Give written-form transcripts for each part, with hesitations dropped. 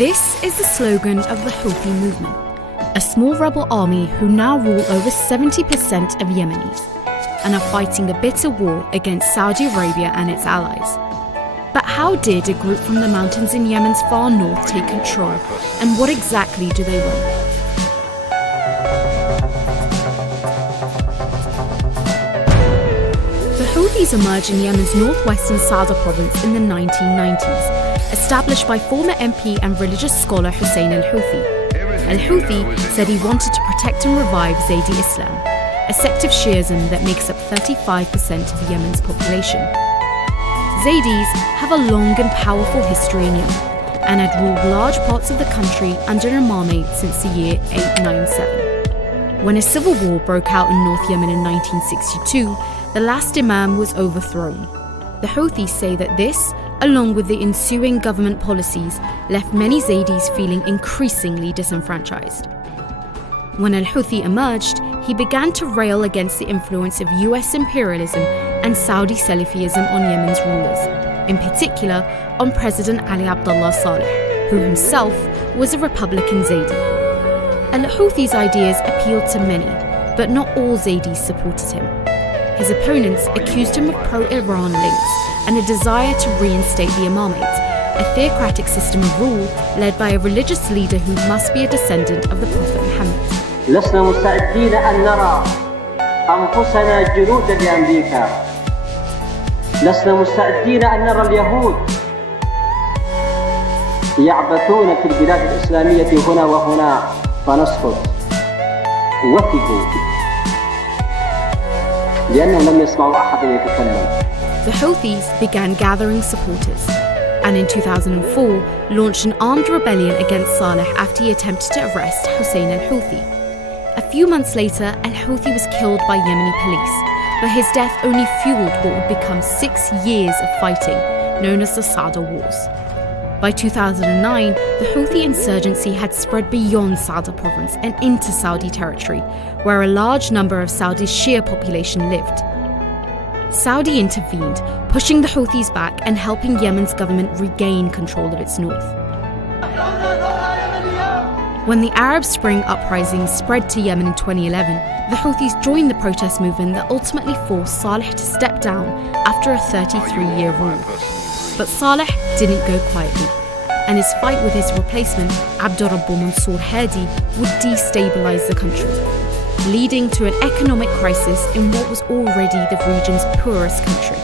This is the slogan of the Houthi movement, a small rebel army who now rule over 70% of Yemenis and are fighting a bitter war against Saudi Arabia and its allies. But how did a group from the mountains in Yemen's far north take control, and what exactly do they want? The Houthis emerged in Yemen's northwestern Sanaa province in the 1990s, established by former MP and religious scholar Hussein al-Houthi. Al-Houthi said he wanted to protect and revive Zaydi Islam, a sect of Shiism that makes up 35% of Yemen's population. Zaydis have a long and powerful history in Yemen and had ruled large parts of the country under an imamate since the year 897. When a civil war broke out in North Yemen in 1962, the last imam was overthrown. The Houthis say that this, along with the ensuing government policies, left many Zaydis feeling increasingly disenfranchised. When al-Houthi emerged, he began to rail against the influence of US imperialism and Saudi Salafism on Yemen's rulers, in particular on President Ali Abdullah Saleh, who himself was a Republican Zaydi. Al-Houthi's ideas appealed to many, but not all Zaydis supported him. His opponents accused him of pro-Iran links and a desire to reinstate the imamate, a theocratic system of rule led by a religious leader who must be a descendant of the Prophet Muhammad. لسنا مستعدين أن نرى أنفسنا جنودا لأمريكا. لسنا مستعدين أن نرى اليهود يعبثون في البلاد الإسلامية هنا وهنا فنسكت. وثقوا لأنهم لم يسمعوا أحد يتكلم. The Houthis began gathering supporters and in 2004 launched an armed rebellion against Saleh after he attempted to arrest Hussein al-Houthi. A few months later, al-Houthi was killed by Yemeni police, but his death only fueled what would become 6 years of fighting, known as the Sada Wars. By 2009, the Houthi insurgency had spread beyond Sada province and into Saudi territory, where a large number of Saudi's Shia population lived. Saudi intervened, pushing the Houthis back and helping Yemen's government regain control of its north. When the Arab Spring uprising spread to Yemen in 2011, the Houthis joined the protest movement that ultimately forced Saleh to step down after a 33-year rule. But Saleh didn't go quietly, and his fight with his replacement, Abdurrabbu Mansour Hadi, would destabilize the country, leading to an economic crisis in what was already the region's poorest country.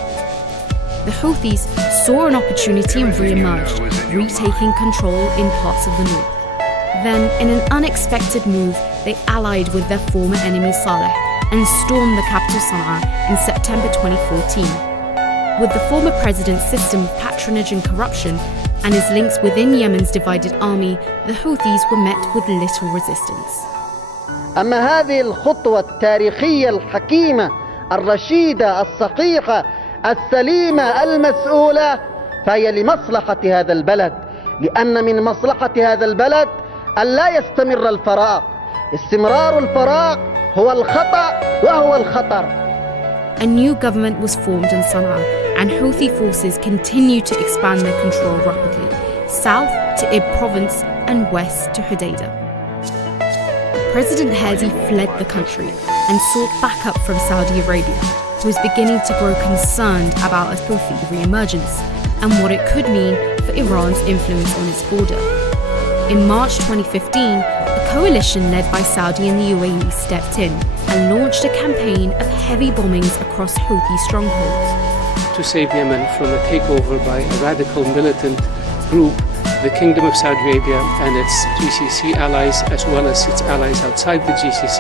The Houthis saw an opportunity and re-emerged, retaking control in parts of the north. Then, in an unexpected move, they allied with their former enemy Saleh and stormed the capital Sanaa in September 2014. With the former president's system of patronage and corruption and his links within Yemen's divided army, the Houthis were met with little resistance. أما هذه الخطوة التاريخية الحكيمة الرشيدة الصحيحة السليمة المسؤولة فهي لمصلحة هذا البلد، لأن من مصلحة هذا البلد أن لا يستمر الفراغ. استمرار الفراغ هو الخطأ وهو الخطر. A new government was formed in Sanaa, and Houthi forces continued to expand their control rapidly, south to Ib province and west to Hodeidah. President Hadi fled the country and sought backup from Saudi Arabia, who was beginning to grow concerned about a Houthi re-emergence and what it could mean for Iran's influence on its border. In March 2015, a coalition led by Saudi and the UAE stepped in and launched a campaign of heavy bombings across Houthi strongholds. To save Yemen from a takeover by a radical militant group, the Kingdom of Saudi Arabia and its GCC allies, as well as its allies outside the GCC,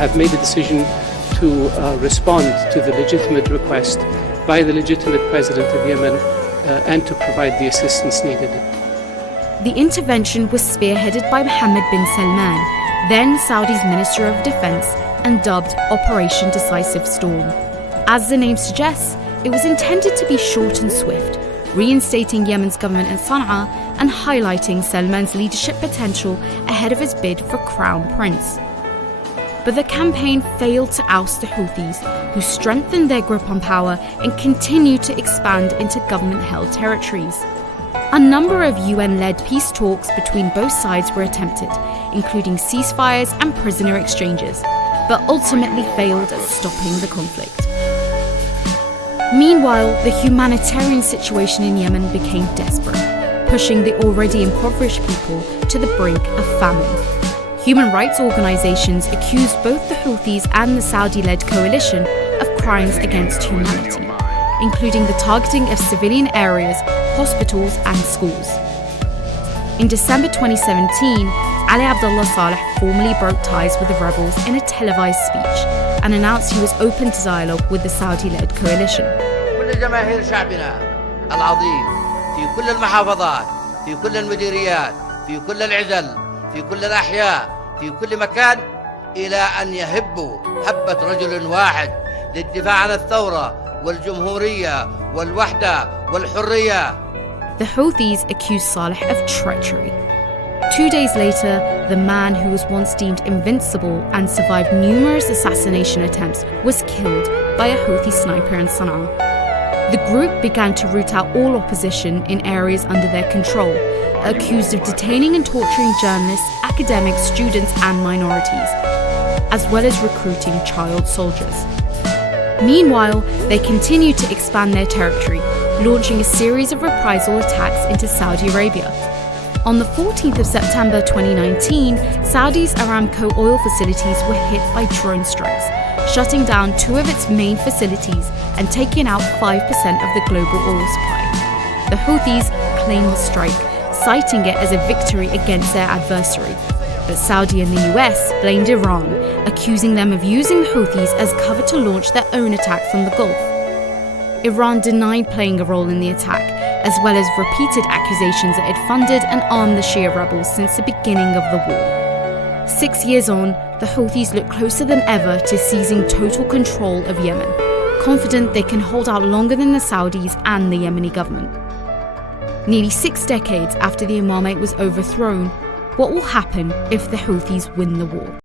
have made a decision to respond to the legitimate request by the legitimate president of Yemen and to provide the assistance needed. The intervention was spearheaded by Mohammed bin Salman, then Saudi's Minister of Defense, and dubbed Operation Decisive Storm. As the name suggests, it was intended to be short and swift, reinstating Yemen's government in Sanaa and highlighting Salman's leadership potential ahead of his bid for Crown Prince. But the campaign failed to oust the Houthis, who strengthened their grip on power and continued to expand into government-held territories. A number of UN-led peace talks between both sides were attempted, including ceasefires and prisoner exchanges, but ultimately failed at stopping the conflict. Meanwhile, the humanitarian situation in Yemen became desperate, pushing the already impoverished people to the brink of famine. Human rights organizations accused both the Houthis and the Saudi-led coalition of crimes against humanity, including the targeting of civilian areas, hospitals and schools. In December 2017, Ali Abdullah Saleh formally broke ties with the rebels in a televised speech and announced he was open to dialogue with the Saudi-led coalition. كل جماهير شعبنا العظيم في كل المحافظات، في كل المديريات، في كل العزل، في كل الأحياء، في كل مكان، إلى أن يهبوا هبة رجل واحد للدفاع عن الثورة والجمهورية والوحدة والحرية. The Houthis accused Saleh of treachery. 2 days later, the man who was once deemed invincible and survived numerous assassination attempts was killed by a Houthi sniper in Sanaa. The group began to root out all opposition in areas under their control, accused of detaining and torturing journalists, academics, students and minorities, as well as recruiting child soldiers. Meanwhile, they continued to expand their territory, launching a series of reprisal attacks into Saudi Arabia. On the 14th of September 2019, Saudi's Aramco oil facilities were hit by drone strikes, shutting down 2 of its main facilities and taking out 5% of the global oil supply. The Houthis claimed the strike, citing it as a victory against their adversary. But Saudi and the US blamed Iran, accusing them of using the Houthis as cover to launch their own attack from the Gulf. Iran denied playing a role in the attack, as well as repeated accusations that it funded and armed the Shia rebels since the beginning of the war. 6 years on, the Houthis look closer than ever to seizing total control of Yemen, confident they can hold out longer than the Saudis and the Yemeni government. Nearly 6 decades after the imamate was overthrown, what will happen if the Houthis win the war?